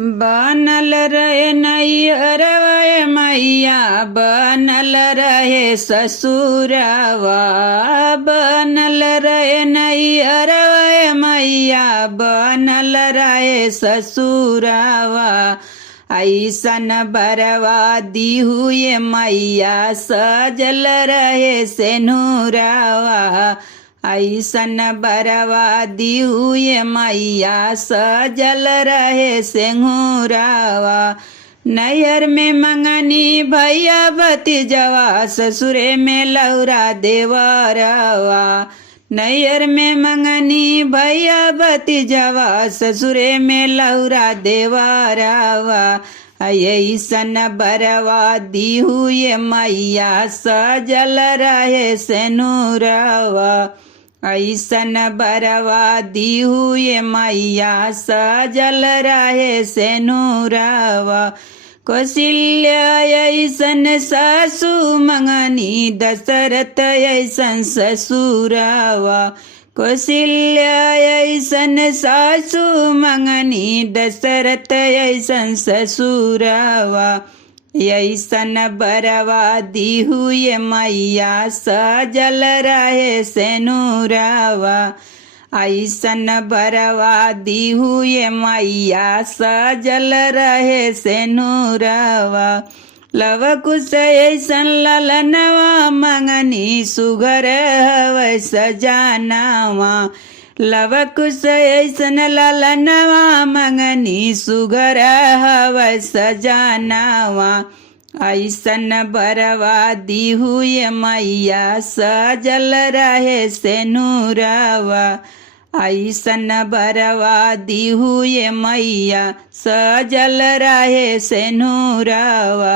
बनल रहे नैहरवा मैया, बनल रहे ससुरवा, बनल रहे नैहरवा मैया, बनल रहे ससुरवा। ऐसन बरवा दिहुए मैया, सजल रहे सेनुरवा। ऐसन बरवा दिहुए मैया, सजल रहे सेंहुरवा। नैहर में मंगनी भैया भतीजवा, ससुरे में लौरा देवरवा। नैहर में मंगनी भैया भतीजवा, ससुरे में लौरा देवरवा। ऐसन बरवा दिहुए मैया, सजल रहे सेनुरवा। ऐसन बरवा दिहुए मैया, सजल रहे सेनुरवा। कौशल्या ऐसन सासु मंगनी, दशरथ ऐसन ससुरवा। कौशल्या ऐसन सासु मंगनी, दशरथ ऐसन ससुरवा। ऐसन बरवा दिहुए मैया, सजल रहे सेनुरवा। ऐसन बरवा दिहुए मैया, सजल रहे सेनुरवा। लवकुश ऐसन ललनवा मंगनी, सुघर हवै सजानवा। लवकुश ऐसन ललनवा मंगनी, सुघर हवै सजानवा। ऐसन बरवा दिहुए मैया, सजल रहे सेनुरवा। ऐसन बरवा दिहुए मैया, सजल रहे सेनुरवा।